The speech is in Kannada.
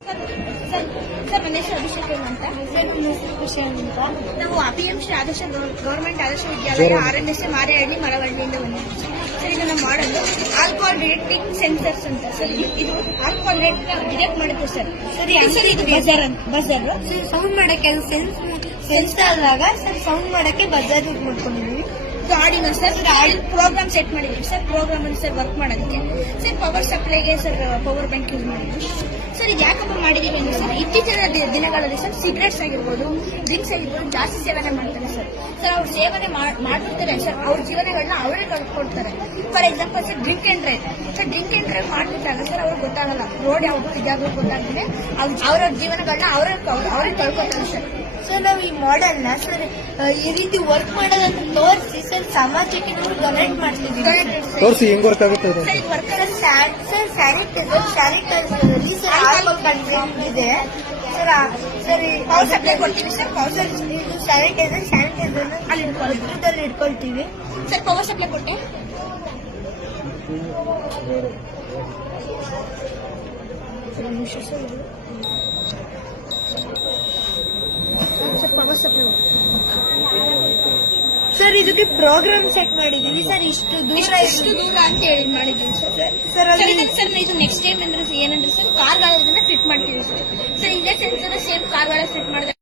ಸರ್ ನನ್ನ ಹೆಸರು ಅಭಿಷೇಕ್ ಅಂತ. ನಾವು APMC Adarsha government Adarsha Vidyalaya RNSM Marehalli ಮಳವಳ್ಳಿಯಿಂದ ಬಂದಿದ್ದೀವಿ ಸರ್. ಇದು ನಮ್ಮ ಮಾಡಲ್ ಆಲ್ಕೋಹಾಲ್ ರೇಟಿಂಗ್ ಸೆನ್ಸರ್ಸ್ ಅಂತ ಸರ್. ಇದು ಆಲ್ಕೋಹಾಲ್ ರೇಟ್ ಡಿಟೆಕ್ಟ್ ಮಾಡುತ್ತೆ ಸರ್. ಸರ್ ಇದು ಬಜರ್ ಸೌಂಡ್ ಮಾಡಕ್ಕೆ ಸೆನ್ಸ್ ಆದಾಗ ಸರ್ ಸೌಂಡ್ ಮಾಡಕ್ಕೆ ಬಜಾರ್ ಯೂಸ್ ಮಾಡ್ಕೊಂಡಿದ್ದೀವಿ. ಇದು ಆಡಿನೋ ಸರ್. ಪ್ರೋಗ್ರಾಮ್ ಸೆಟ್ ಮಾಡಿದ್ದೀವಿ ಸರ್. ಪ್ರೋಗ್ರಾಮ್ ಅಲ್ಲಿ ಸರ್ ವರ್ಕ್ ಮಾಡೋದಕ್ಕೆ ಸರ್ ಪವರ್ ಸಪ್ಲೈಗೆ ಸರ್ ಪವರ್ ಬ್ಯಾಂಕ್ ಯೂಸ್ ಮಾಡಿದ್ವಿ ಸರ್. ಇದು ಯಾಕಪ್ಪ ಮಾಡಿದೀವಿ ಅಂದ್ರೆ ಸರ್ ಇತ್ತೀಚಿನ ದಿನಗಳಲ್ಲಿ ಸರ್ ಸಿಗರೇಟ್ಸ್ ಆಗಿರ್ಬೋದು, ಡ್ರಿಂಕ್ಸ್ ಆಗಿರ್ಬೋದು ಜಾಸ್ತಿ ಸೇವನೆ ಮಾಡ್ತಾರೆ ಸರ್. ಅವ್ರು ಸೇವನೆ ಮಾಡ್ತಿರ್ತಾರೆ ಸರ್. ಅವ್ರ ಜೀವನಗಳನ್ನ ಅವರೇ ಕಳ್ಕೊಳ್ತಾರೆ. For example sir drink and drive ಮಾಡ್ಬಿಟ್ಟಾಗ ಸರ್ ಅವ್ರಿಗೆ ಗೊತ್ತಾಗಲ್ಲ ರೋಡ್ ಯಾವ್ದು ಇದಾದ್ರೂ ಗೊತ್ತಾಗ್ತದೆ. ಅವ್ರ ಜೀವನಗಳನ್ನ ಅವರೇ ಕಳ್ಕೊತಾರೆ ಸರ್. ಸೊ ನಾವು ಈ ಮಾಡೆಲ್ ನ ಸರ್ ಈ ರೀತಿ ವರ್ಕ್ ಮಾಡೋದನ್ನ ತೋರಿಸಿ ಸರ್ ಸಮಾಜಕ್ಕೆ ನಾವು ಡೊನೇಟ್ ಮಾಡ್ತಿದ್ದೀವಿ. ತೋರಿಸಿ ಹೆಂಗ್ ವರ್ಕ್ ಆಗುತ್ತೆ ಸರ್ ಸ್ಯಾನಿಟೈಸರ್ ಆಲ್ಕೋಹಾಲ್ ಕಂಟೆಂಟ್ ಇದೆ ಸರ್. ಪವರ್ ಸಪ್ಲೈ ಕೊಡ್ತೀವಿ ಸರ್. ಪವರ್ ಇದು ಸ್ಯಾನಿಟೈಸರ್ ಅಲ್ಲಿ ಇಟ್ಕೊಳ್ತೀವಿ ಸರ್. ಪವರ್ ಸಪ್ಲೈ ಕೊಟ್ಟೆ ಸರ್. ಪವರ್ ಸಪ್ಲೈ ಸರ್ ಇದಕ್ಕೆ ಪ್ರೋಗ್ರಾಮ್ ಸೆಟ್ ಮಾಡಿದೀವಿ ಸರ್. ಇಷ್ಟು ದೂರ ಅಂತ ಹೇಳಿ ಮಾಡಿದ್ದೀವಿ ಸರ್. ಸರ್ ಇದು ನೆಕ್ಸ್ಟ್ ಟೈಮ್ ಏನಂದ್ರೆ ಸರ್ ಕಾರ್ಗಳ ಫಿಟ್ ಮಾಡ್ತೀವಿ ಸರ್. ಇದೇ ಸೆನ್ಸರ್ ಸೇಮ್ ಕಾರ್ಗಳ ಫಿಟ್ ಮಾಡಿದ್ರೆ